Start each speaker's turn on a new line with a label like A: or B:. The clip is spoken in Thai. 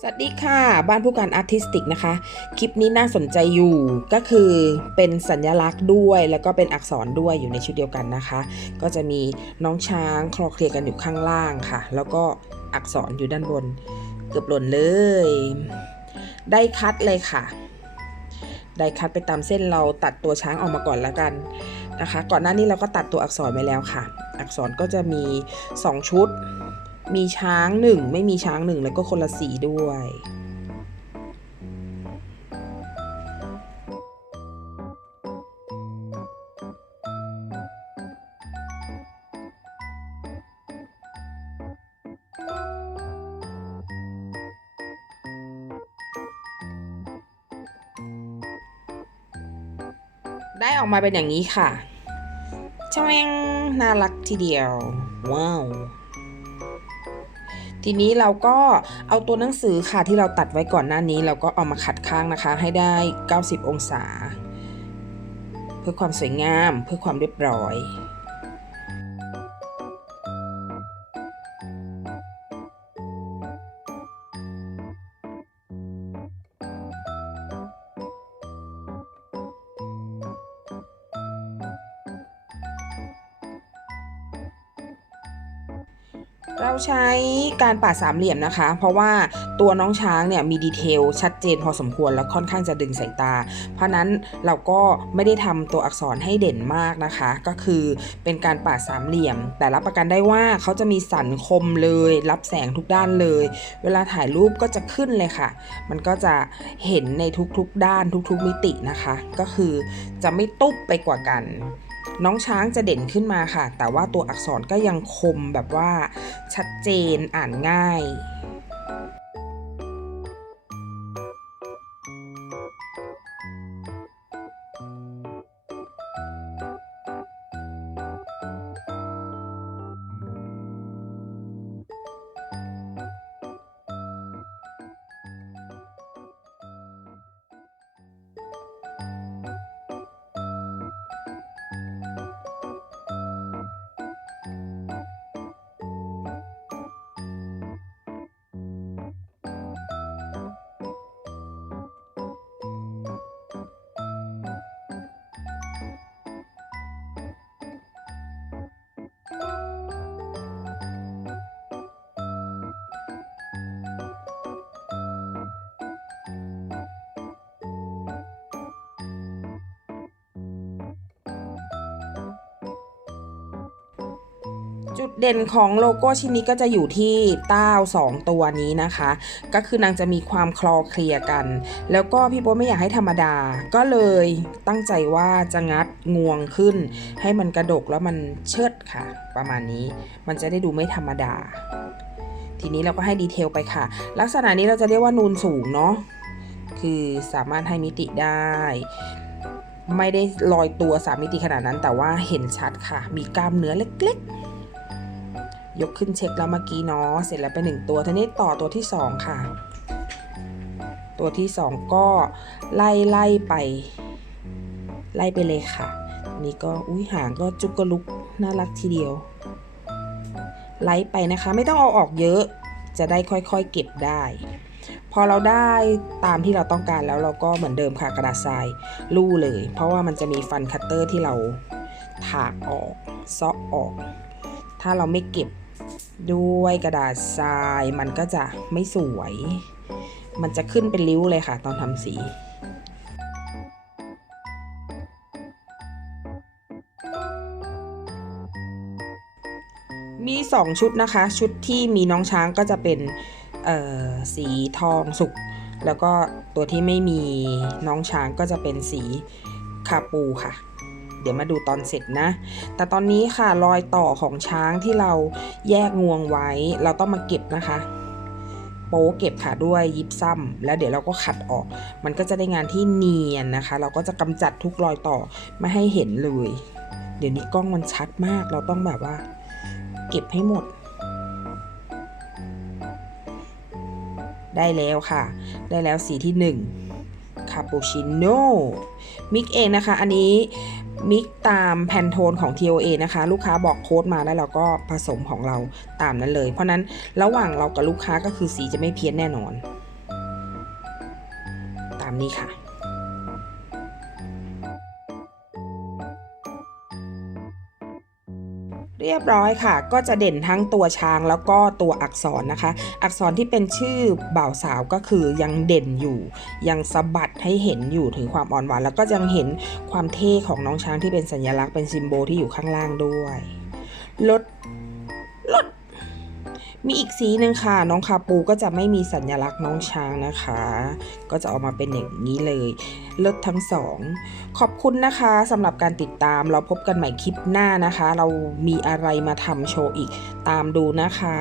A: สวัสดีค่ะ บ้านผู้การอาร์ติสติกนะคะ คลิปนี้น่าสนใจอยู่ก็คือเป็นสัญลักษณ์ด้วยแล้วก็เป็นอักษรด้วยอยู่ในชุดเดียวกันนะคะ ก็จะมีน้องช้างคลอเคลียร์กันอยู่ข้างล่างค่ะ แล้วก็อักษรอยู่ด้านบน เกือบหล่นเลย ได้คัดเลยค่ะ ได้คัดไปตามเส้นเราตัดตัวช้างออกมาก่อนแล้วกันนะคะ ก่อนหน้านี้เราก็ตัดตัวอักษรไว้แล้วค่ะ อักษรก็จะมี 2 ชุด มีช้างหนึ่งไม่มีช้างหนึ่งแล้วก็คนละสีด้วย ได้ออกมาเป็นอย่างนี้ค่ะชวงน่ารักทีเดียว ว้าว ทีนี้เราก็เอาตัวหนังสือค่ะที่เราตัดไว้ก่อนหน้านี้ เราก็เอามาขัดข้างนะคะ ให้ได้ 90 องศา เพื่อความสวยงาม เพื่อความเรียบร้อย เราใช้การปาดสามเหลี่ยมนะคะ เพราะว่าตัวน้องช้างเนี่ยมีดีเทลชัดเจนพอสมควรแล้วค่อนข้างจะดึงสายตา เพราะนั้นเราก็ไม่ได้ทำตัวอักษรให้เด่นมากนะคะ ก็คือเป็นการปาดสามเหลี่ยม แต่รับประกันได้ว่าเขาจะมีสันคมเลย รับแสงทุกด้านเลย เวลาถ่ายรูปก็จะขึ้นเลยค่ะ มันก็จะเห็นในทุกๆด้านทุกๆมิตินะคะ ก็คือจะไม่ตุ๊บไปกว่ากัน น้องช้างจะเด่นขึ้นมาค่ะ แต่ว่าตัวอักษรก็ยังคมแบบว่าชัดเจนอ่านง่าย จุดเด่นของโลโก้ชิ้นนี้ก็จะอยู่ที่เต้าสองตัวนี้นะคะ ก็คือนางจะมีความคลอเคลียกัน แล้วก็พี่โบ๊ไม่อยากให้ธรรมดา ก็เลยตั้งใจว่าจะงัดงวงขึ้น ให้มันกระดกแล้วมันเชิดค่ะ ประมาณนี้มันจะได้ดูไม่ธรรมดา ทีนี้เราก็ให้ดีเทลไปค่ะ ลักษณะนี้เราจะเรียกว่านูนสูงเนาะคือสามารถให้มิติได้ไม่ได้ลอยตัวสามมิติขนาดนั้นแต่ว่าเห็นชัดค่ะ มีกล้ามเนื้อเล็กๆ ยกขึ้นเช็คแล้วเมื่อกี้เนาะเสร็จแล้วไปหนึ่งตัวทีนี้ต่อตัวที่สองค่ะ ตัวที่สองก็ไล่ไล่ไป ไล่ไปเลยค่ะนี่ก็อุ้ยหางก็จุกกระลุกน่ารักทีเดียว ไล่ไปนะคะ ไม่ต้องเอาออกเยอะจะได้ค่อยๆเก็บได้ พอเราได้ตามที่เราต้องการแล้วเราก็เหมือนเดิมค่ะกระดาษทรายลู่เลย เพราะว่ามันจะมีฟันคัตเตอร์ที่เราถากออกซาะออก ถ้าเราไม่เก็บ ด้วยกระดาษทรายมันก็จะไม่สวย มันจะขึ้นเป็นริ้วเลยค่ะ ตอนทำสีมี 2 ชุดนะคะ ชุดที่มีน้องช้างก็จะเป็นสีทองสุก แล้วก็ตัวที่ไม่มีน้องช้างก็จะเป็นสีคาปูค่ะ ดี๋ยวมาดูตอนเสร็จนะ แต่ตอนนี้ค่ะรอยต่อของช้างที่เราแยกงวงไว้ เราต้องมาเก็บนะคะ โป๊เก็บค่ะด้วยยิบซ้ำแล้วเดี๋ยวเราก็ขัดออก มันก็จะได้งานที่เนียนนะคะ เราก็จะกำจัดทุกรอยต่อไม่ให้เห็นเลย เดี๋ยวนี้กล้องมันชัดมาก เราต้องแบบว่า เก็บให้หมดได้แล้วค่ะ ได้แล้วสีที่1คาปูชิโน่มิกเองนะคะ อันนี้ มิกตามแพนโทนของ TOA นะคะ ลูกค้าบอกโค้ดมาแล้วเราก็ผสมของเราตามนั้นเลย เพราะนั้นระหว่างเรากับลูกค้าก็คือสีจะไม่เพี้ยนแน่นอน ตามนี้ค่ะ เรียบร้อยค่ะ ก็จะเด่นทั้งตัวช้างแล้วก็ตัวอักษรนะคะ อักษรที่เป็นชื่อบ่าวสาวก็คือยังเด่นอยู่ ยังสะบัดให้เห็นอยู่ถึงความอ่อนหวานแล้วก็ยังเห็นความเท่ของน้องช้างที่เป็นสัญลักษณ์เป็นซิมโบลที่อยู่ข้างล่างด้วยรถรถ มีอีกสีหนึ่งค่ะ น้องคาปูก็จะไม่มีสัญลักษณ์น้องช้างนะคะ ก็จะออกมาเป็นอย่างนี้เลยรถทั้งสองขอบคุณนะคะสำหรับการติดตามเราพบกันใหม่คลิปหน้านะคะ เรามีอะไรมาทำโชว์อีกตามดูนะคะ